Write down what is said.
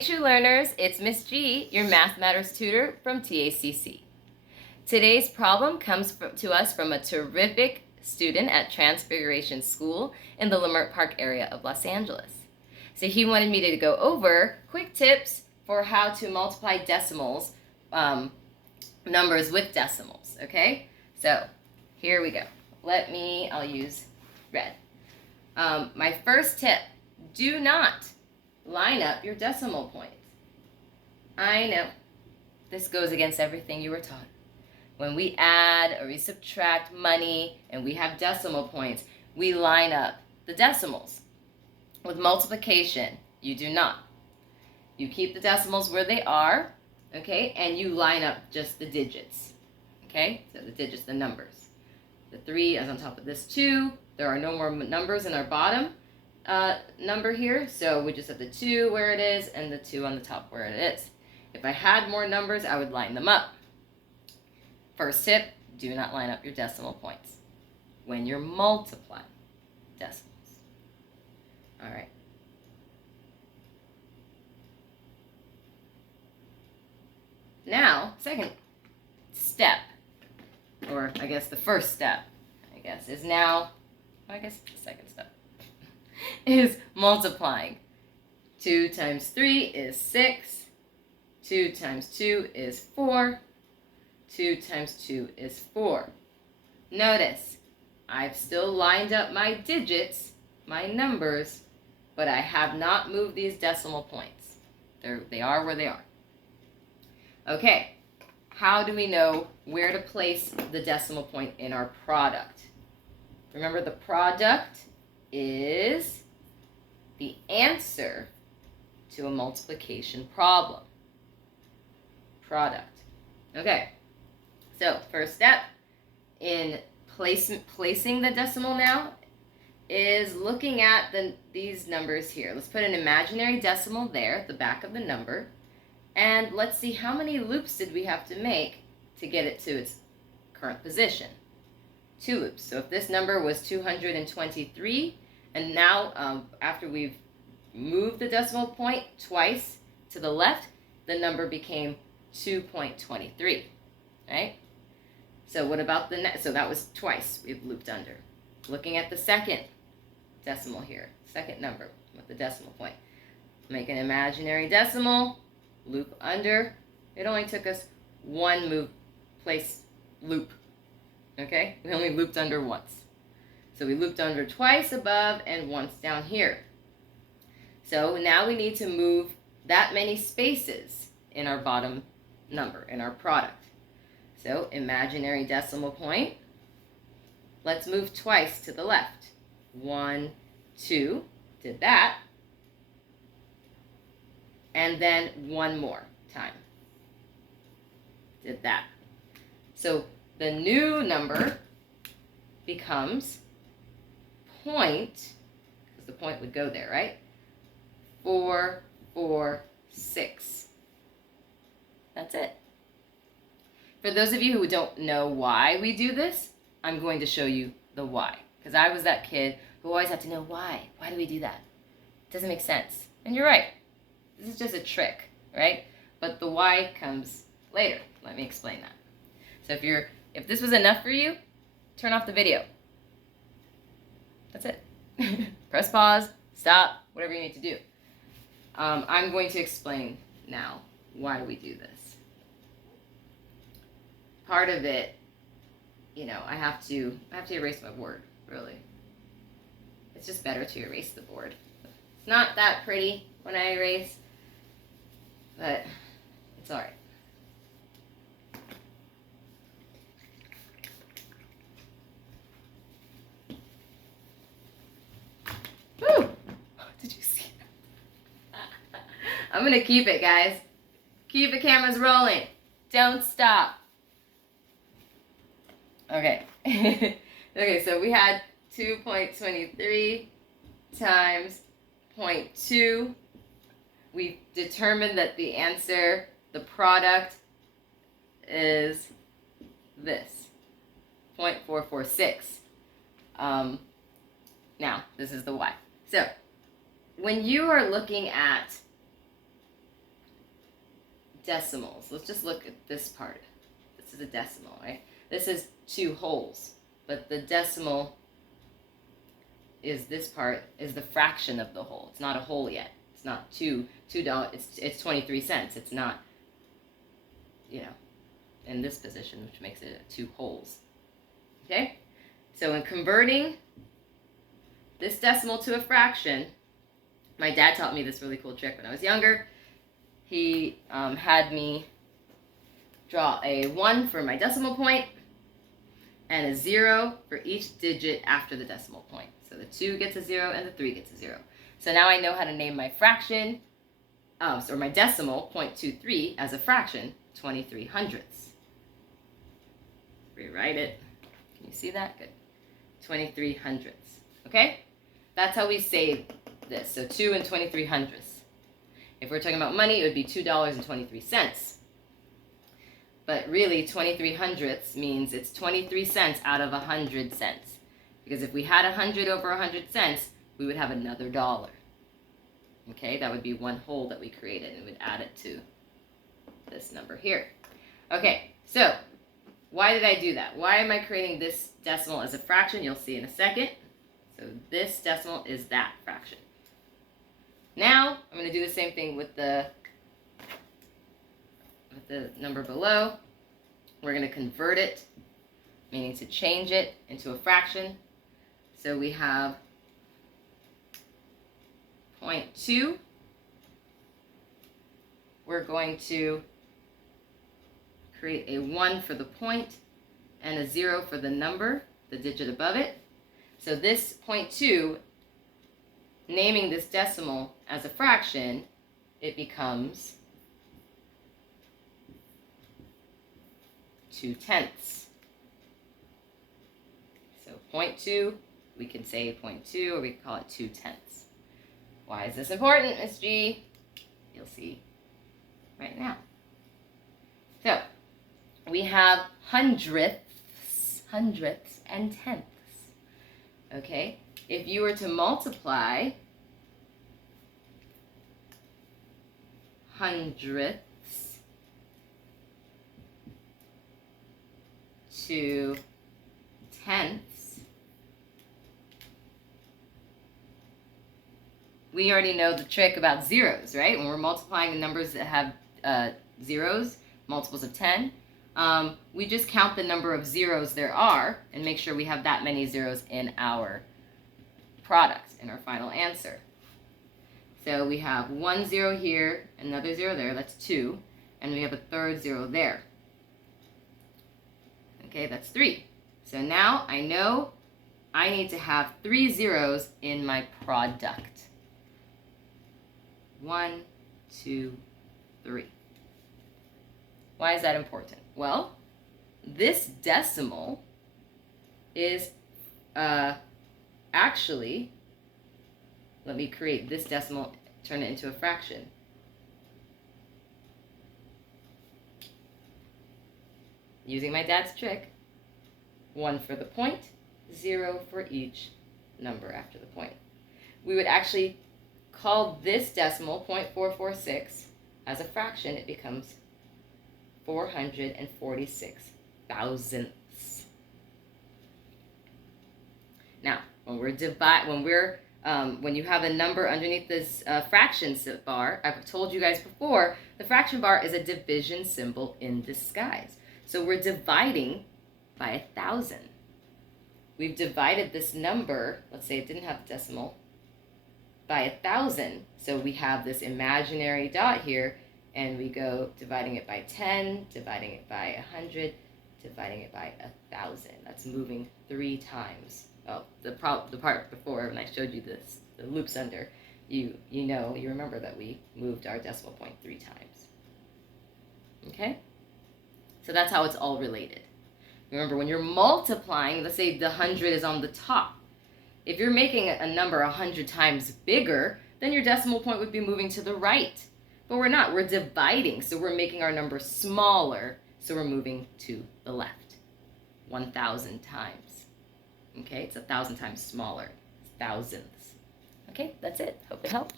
True learners, it's Miss G, your Math Matters tutor from TACC. Today's problem comes to us from a terrific student at Transfiguration School in the Leimert Park area of Los Angeles. So he wanted me to go over quick tips for how to multiply decimals, numbers with decimals, okay? So here we go. I'll use red. My first tip, do not line up your decimal points. I know, this goes against everything you were taught. When we add or we subtract money and we have decimal points, we line up the decimals. With multiplication, you do not. You keep the decimals where they are, okay, and you line up just the digits, okay? So the digits, the numbers. The 3 is on top of this 2. There are no more numbers in our bottom number here, so we just have the 2 where it is and the 2 on the top where it is. If I had more numbers, I would line them up. First tip, do not line up your decimal points when you're multiplying decimals. All right. Now, second step, or I guess the first step, is now, the second step, is multiplying. 2 times 3 is 6. 2 times 2 is 4. 2 times 2 is 4. Notice, I've still lined up my digits, my numbers, but I have not moved these decimal points. They are where they are. Okay, how do we know where to place the decimal point in our product? Remember, the product is the answer to a multiplication problem. Product. Okay, so first step in placing the decimal now is looking at these numbers here. Let's put an imaginary decimal there at the back of the number, and let's see how many loops did we have to make to get it to its current position. 2 loops. So if this number was 223, and now after we've moved the decimal point twice to the left, the number became 2.23, right? So what about the next? So that was twice we've looped under. Looking at the second decimal here, second number with the decimal point. Make an imaginary decimal, loop under. It only took us one loop. Okay, we only looped under once. So we looped under twice above and once down here. So now we need to move that many spaces in our bottom number, in our product. So imaginary decimal point. Let's move twice to the left. 1, 2, did that. And then one more time. Did that. So the new number becomes point, because the point would go there, right? 4, 4, 6. That's it. For those of you who don't know why we do this, I'm going to show you the why. Because I was that kid who always had to know why. Why do we do that? It doesn't make sense. And you're right. This is just a trick, right? But the why comes later. Let me explain that. So if this was enough for you, turn off the video. That's it. Press pause, stop, whatever you need to do. I'm going to explain now why we do this. Part of it, I have to erase my board, really. It's just better to erase the board. It's not that pretty when I erase, but it's all right. Woo! Did you see that? I'm going to keep it, guys. Keep the cameras rolling. Don't stop. Okay. Okay, so we had 2.23 times 0.2. We determined that the answer, the product, is this, 0.446. Now, this is the y. So, when you are looking at decimals. Let's just look at this part. This is a decimal, right? This is 2 wholes, but the decimal is this part, is the fraction of the whole. It's not a whole yet. It's not $2, it's 23 cents. It's not, you know, in this position, which makes it 2 wholes. Okay? So in converting this decimal to a fraction, my dad taught me this really cool trick when I was younger. He had me draw a 1 for my decimal point and a 0 for each digit after the decimal point. So the 2 gets a 0 and the 3 gets a 0. So now I know how to name my fraction, or my decimal, 0.23, as a fraction, 23 hundredths. Rewrite it. Can you see that? Good. 23 hundredths. Okay? That's how we say this. So 2 and 23 hundredths. If we're talking about money, it would be $2.23. But really, 23 hundredths means it's 23 cents out of 100 cents. Because if we had 100 over 100 cents, we would have another dollar. Okay, that would be 1 whole that we created, and we'd add it to this number here. Okay, so why did I do that? Why am I creating this decimal as a fraction? You'll see in a second. So this decimal is that fraction. Now, I'm going to do the same thing with the number below. We're going to convert it, meaning to change it into a fraction. So we have 0.2. We're going to create a 1 for the point and a 0 for the number, the digit above it. So this 0.2, naming this decimal as a fraction, it becomes 2/10. So 0.2, we can say 0.2, or we can call it 2/10. Why is this important, Miss G? You'll see right now. So we have hundredths, and tenths. Okay? If you were to multiply hundredths to tenths, we already know the trick about zeros, right? When we're multiplying the numbers that have zeros, multiples of 10, we just count the number of zeros there are and make sure we have that many zeros in our product, in our final answer. So we have 1 0 here, another 0 there, that's 2, and we have a third 0 there. Okay, that's 3. So now I know I need to have 3 zeros in my product. 1, 2, 3. Why is that important? Well, this decimal is actually, let me create this decimal, turn it into a fraction. Using my dad's trick, 1 for the point, 0 for each number after the point. We would actually call this decimal 0.446 as a fraction. It becomes 446 thousandths. Now, when you have a number underneath this fractions bar, I've told you guys before, the fraction bar is a division symbol in disguise. So we're dividing by 1,000. We've divided this number, let's say it didn't have a decimal, by 1,000. So we have this imaginary dot here, and we go dividing it by 10, dividing it by 100, dividing it by 1,000. That's moving 3 times. Oh, the part before when I showed you this, the loops under, you remember that we moved our decimal point 3 times. Okay? So that's how it's all related. Remember, when you're multiplying, let's say the 100 is on the top. If you're making a number 100 times bigger, then your decimal point would be moving to the right. But we're not. We're dividing, so we're making our number smaller, so we're moving to the left 1,000 times. Okay, it's 1,000 times smaller. It's thousandths. Okay, that's it. Hope it helped.